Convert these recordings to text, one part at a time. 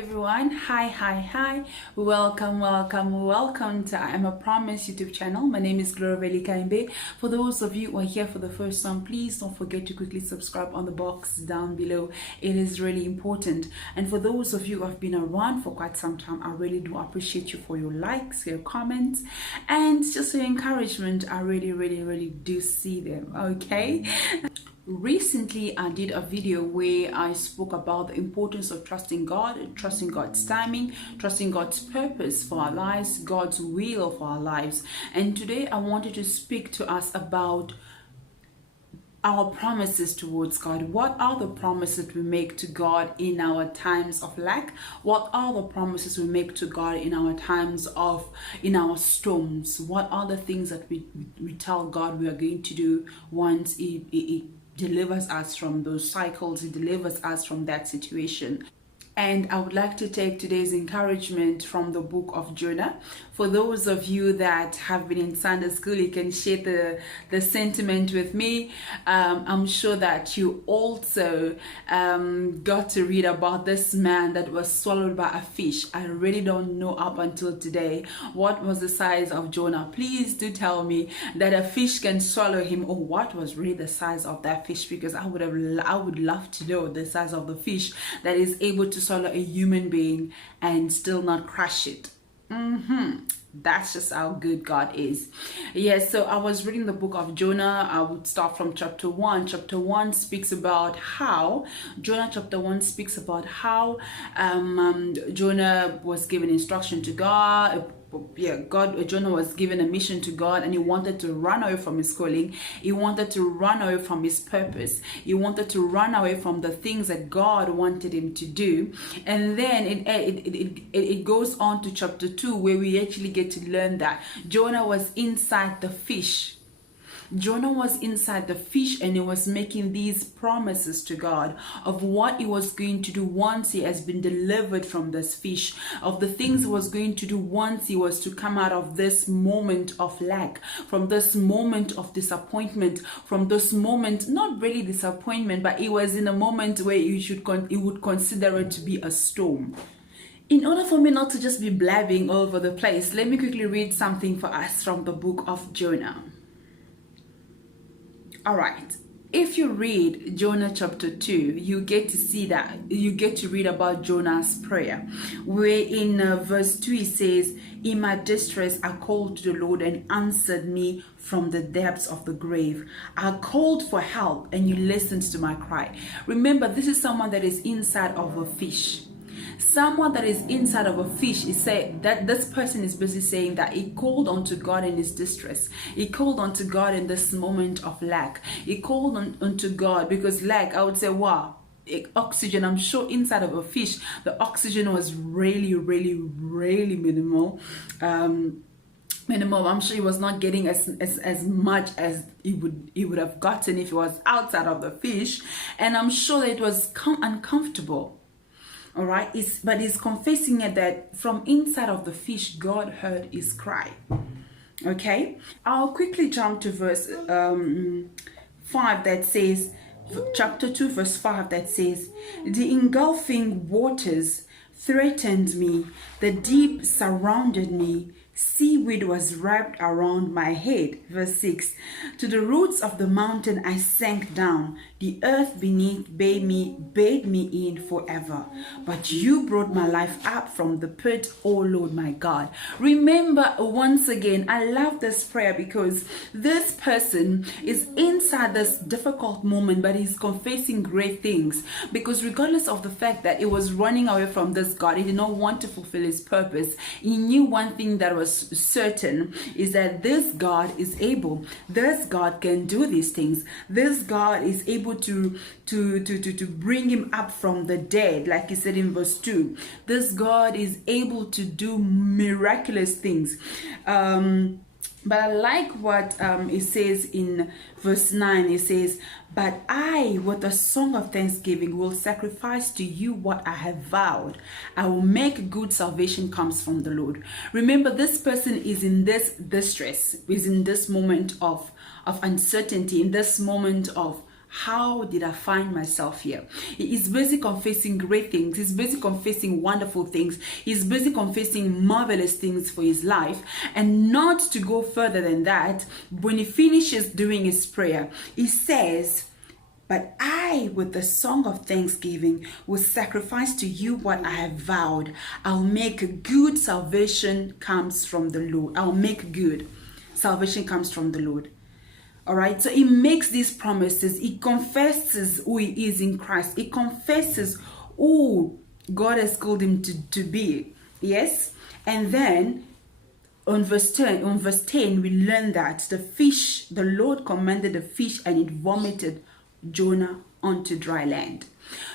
everyone. Hi. Welcome to I Am a Promise YouTube channel. My name is Gloria Kaimbe. For those of you who are here for the first time, please don't forget to quickly subscribe on the box down below. It is really important. And for those of you who have been around for quite some time, I really do appreciate you for your likes, your comments, and just your encouragement. I really do see them. Okay. Recently, I did a video where I spoke about the importance of trusting God, trusting God's timing, trusting God's purpose for our lives, God's will for our lives. And today I wanted to speak to us about our promises towards God. What are the promises we make to God in our times of lack? What are the promises we make to God in our times of, in our storms? What are the things that we tell God we are going to do once He delivers us from those cycles, He delivers us from that situation? And I would like to take today's encouragement from the book of Jonah. For those of you that have been in Sunday school, you can share the sentiment with me. I'm sure that you also got to read about this man that was swallowed by a fish. I really don't know up until today what was the size of Jonah. Please do tell me that a fish can swallow him, or what was really the size of that fish, because I would love to know the size of the fish that is able to swallow a human being and still not crush it. That's just how good God is. Yes, so I was reading the book of Jonah. I would start from chapter 1. Chapter 1 speaks about how Jonah Jonah was given instruction to God. Jonah was given a mission to God, and he wanted to run away from his calling. He wanted to run away from his purpose. He wanted to run away from the things that God wanted him to do. And then it goes on to chapter 2, where we actually get to learn that Jonah was inside the fish. Jonah was inside the fish, and he was making these promises to God of what he was going to do once he has been delivered from this fish, of the things he was going to do once he was to come out of this moment of lack, from this moment of disappointment, from this moment, not really disappointment, but it was in a moment where he would consider it to be a storm. In order for me not to just be blabbing all over the place, let me quickly read something for us from the book of Jonah. All right. If you read Jonah chapter 2, you get to see that, you get to read about Jonah's prayer, where in verse 2 it says, "In my distress I called to the Lord, and answered me from the depths of the grave. I called for help, and you listened to my cry." Remember, this is someone that is inside of a fish. Someone that is inside of a fish is saying that this person is basically saying that he called unto God in his distress. He called unto God in this moment of lack. He called unto God because lack, I would say, wow, oxygen. I'm sure inside of a fish, the oxygen was really minimal. I'm sure he was not getting as much as he would have gotten if he was outside of the fish, and I'm sure that it was uncomfortable. All right, but he's confessing it that from inside of the fish, God heard his cry. Okay, I'll quickly jump to verse 5 that says, chapter 2 verse 5 that says, "The engulfing waters threatened me, the deep surrounded me, seaweed was wrapped around my head." Verse 6, "To the roots of the mountain I sank down. The earth beneath bade me in forever. But you brought my life up from the pit, O Lord my God." Remember, once again, I love this prayer because this person is inside this difficult moment, but he's confessing great things. Because regardless of the fact that he was running away from this God, he did not want to fulfill his purpose. He knew one thing that was certain, is that this God is able. This God can do these things. This God is able to bring him up from the dead, like he said in verse 2. This God is able to do miraculous things. But I like what it says in verse 9. It says, "But I, with a song of thanksgiving, will sacrifice to you what I have vowed. I will make good. Salvation comes from the Lord." Remember, this person is in this distress, is in this moment of uncertainty, in this moment of how did I find myself here? He's busy confessing great things. He's busy confessing wonderful things. He's busy confessing marvelous things for his life. And not to go further than that, when he finishes doing his prayer, he says, but I, with the song of thanksgiving, will sacrifice to you what I have vowed. I'll make good. Salvation comes from the Lord. I'll make good. Salvation comes from the Lord. All right. So he makes these promises. He confesses who he is in Christ. He confesses who God has called him to be. Yes. And then on verse 10, we learn that the Lord commanded the fish and it vomited Jonah onto dry land.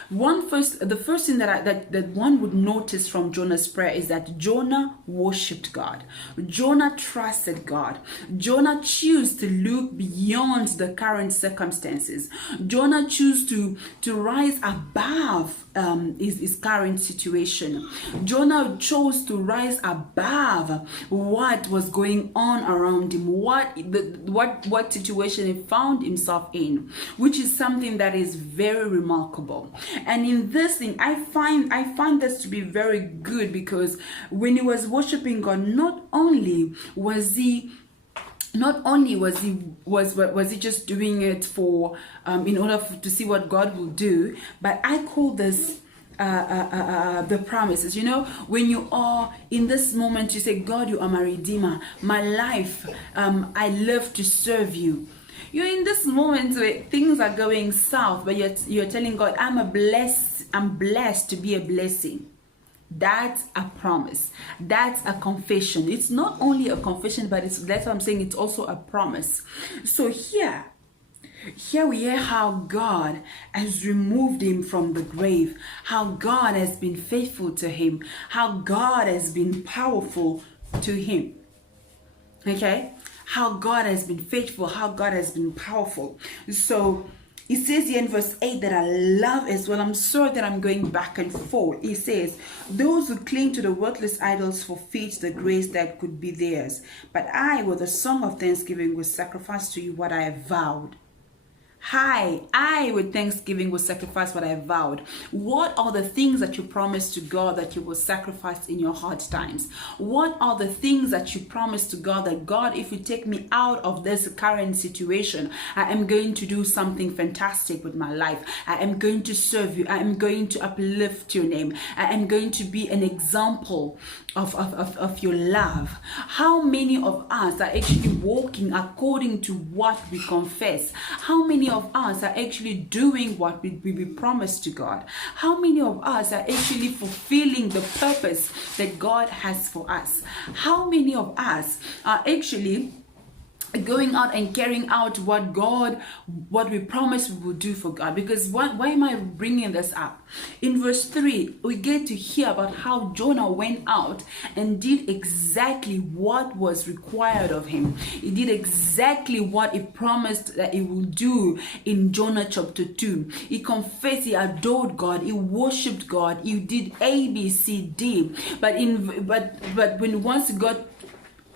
The first thing that one would notice from Jonah's prayer is that Jonah worshipped God. Jonah trusted God. Jonah chose to look beyond the current circumstances. Jonah chose to rise above his current situation. Jonah chose to rise above what was going on around him, what situation he found himself in, which is something that is very remarkable. And in this thing, I find this to be very good, because when he was worshiping God, not only was he just doing it for in order to see what God will do, but I call this the promises. You know, when you are in this moment, you say, God, you are my redeemer, my life, I live to serve you. You're in this moment where things are going south, but you're telling God, I'm blessed to be a blessing. That's a promise. That's a confession. It's not only a confession, but that's what I'm saying, it's also a promise. So here we hear how God has removed him from the grave, how God has been faithful to him, how God has been powerful to him. Okay? How God has been faithful, how God has been powerful. So it says here in verse 8 that I love as well. I'm sorry that I'm going back and forth. It says, those who cling to the worthless idols forfeit the grace that could be theirs. But I, with a song of thanksgiving, will sacrifice to you what I have vowed. I with thanksgiving will sacrifice what I have vowed. What are the things that you promised to God that you will sacrifice in your hard times? What are the things that you promised to God that, God, if you take me out of this current situation, I am going to do something fantastic with my life. I am going to serve you. I am going to uplift your name. I am going to be an example of your love. How many of us are actually walking according to what we confess? How many of us are actually doing what we promised to God? How many of us are actually fulfilling the purpose that God has for us? How many of us are actually going out and carrying out what we promised we would do for God? Because why am I bringing this up? In verse 3, we get to hear about how Jonah went out and did exactly what was required of him. He did exactly what he promised that he would do in Jonah chapter 2. He confessed, he adored God, he worshipped God, he did A, B, C, D. But when once he got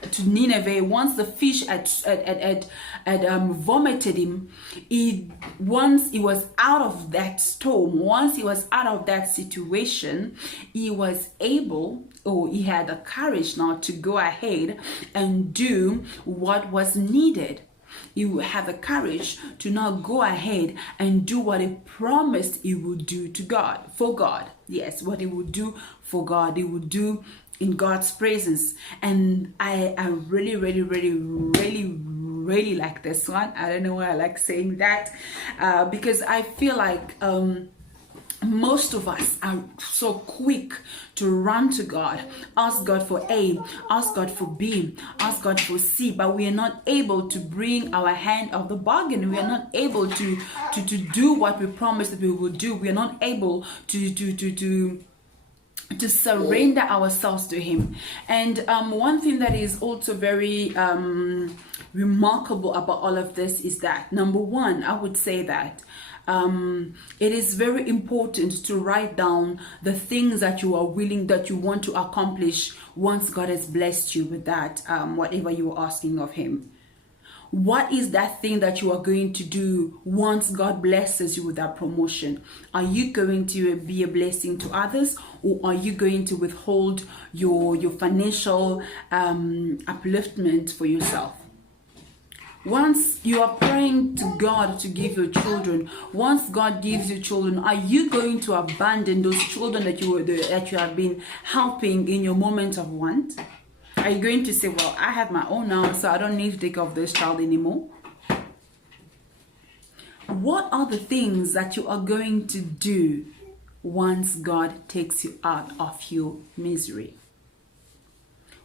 to Nineveh, once the fish had vomited him, once he was out of that storm, once he was out of that situation, he was able, or he had the courage now to go ahead and do what was needed. He had the courage to now go ahead and do what he promised he would do to God, for God. Yes, what he would do for God, he would do in God's presence. And I really like this one. I don't know why I like saying that, because I feel like most of us are so quick to run to God, ask God for A, ask God for B, ask God for C, but we are not able to bring our hand of the bargain. We are not able to do what we promised that we would do. We are not able to surrender ourselves to Him. And one thing that is also very remarkable about all of this is that, number one, I would say that it is very important to write down the things that you are willing, that you want to accomplish once God has blessed you with that, whatever you are asking of Him. What is that thing that you are going to do once God blesses you with that promotion? Are you going to be a blessing to others, or are you going to withhold your financial upliftment for yourself? Once you are praying to God to give your children, once God gives you children, are you going to abandon those children that you have been helping in your moment of want? Are you going to say, well, I have my own now, so I don't need to take care of this child anymore? What are the things that you are going to do once God takes you out of your misery?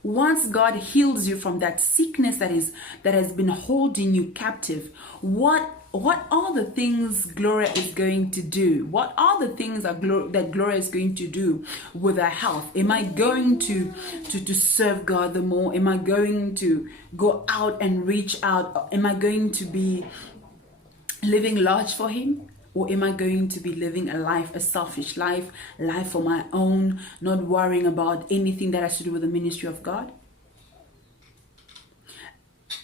Once God heals you from that sickness that has been holding you captive, what are the things Gloria is going to do? What are the things that Gloria is going to do with her health? Am I going to serve God the more? Am I going to go out and reach out? Am I going to be living large for Him? Or am I going to be living a selfish life for my own, not worrying about anything that has to do with the ministry of God?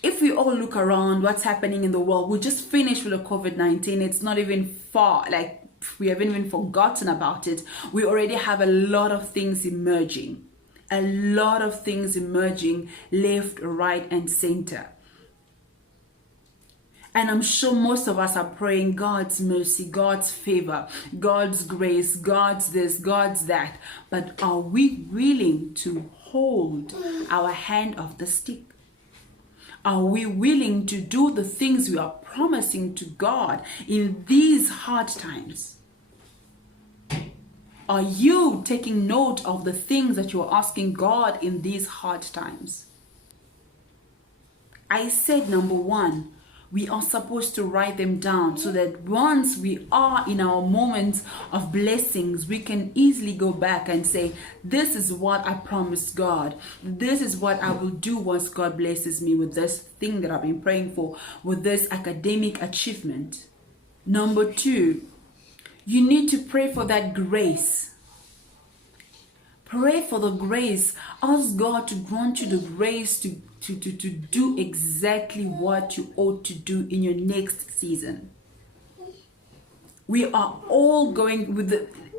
If we all look around what's happening in the world, we just finished with the COVID-19. It's not even far, like we haven't even forgotten about it. We already have a lot of things emerging. A lot of things emerging left, right, and center. And I'm sure most of us are praying God's mercy, God's favor, God's grace, God's this, God's that. But are we willing to hold our hand off the stick? Are we willing to do the things we are promising to God in these hard times? Are you taking note of the things that you are asking God in these hard times? I said, number one, we are supposed to write them down so that once we are in our moments of blessings, we can easily go back and say, this is what I promised God. This is what I will do once God blesses me with this thing that I've been praying for, with this academic achievement. Number two, you need to pray for that grace. Pray for the grace. Ask God to grant you the grace to do exactly what you ought to do in your next season. We are all going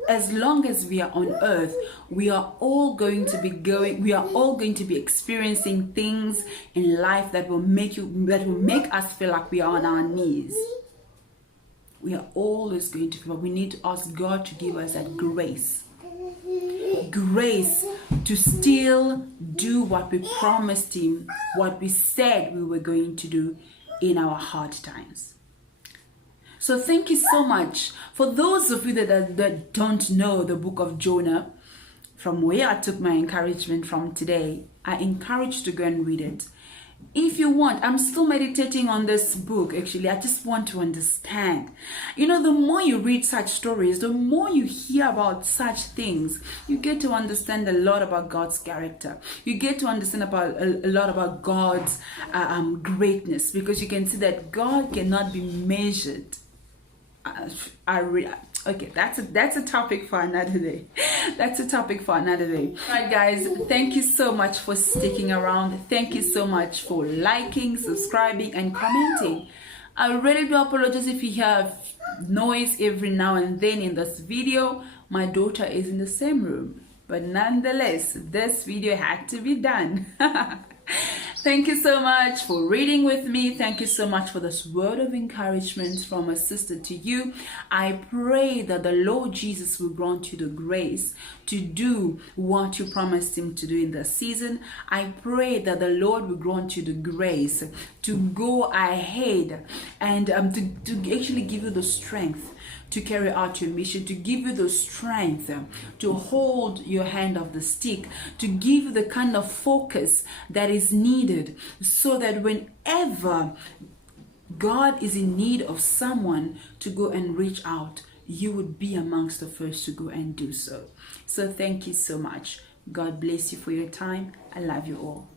as long as we are on earth, we are all going to be experiencing things in life that will make us feel like we are on our knees. We are always going to feel, but we need to ask God to give us that grace to still do what we promised Him, what we said we were going to do in our hard times. So thank you so much. For those of you that don't know the book of Jonah, from where I took my encouragement from today, I encourage you to go and read it. If you want, I'm still meditating on this book. Actually, I just want to understand. You know, the more you read such stories, the more you hear about such things, you get to understand a lot about God's character. You get to understand about a lot about God's greatness, because you can see that God cannot be measured. Okay, that's a topic for another day. That's a topic for another day. Alright guys, thank you so much for sticking around. Thank you so much for liking, subscribing, and commenting. I really do apologize if you have noise every now and then in this video. My daughter is in the same room, but nonetheless, this video had to be done. Thank you so much for reading with me. Thank you so much for this word of encouragement from a sister to you. I pray that the Lord Jesus will grant you the grace to do what you promised Him to do in this season. I pray that the Lord will grant you the grace to go ahead and to actually give you the strength to carry out your mission, to give you the strength to hold your hand off the stick, to give you the kind of focus that is needed, so that whenever God is in need of someone to go and reach out, you would be amongst the first to go and do so. So thank you so much. God bless you for your time. I love you all.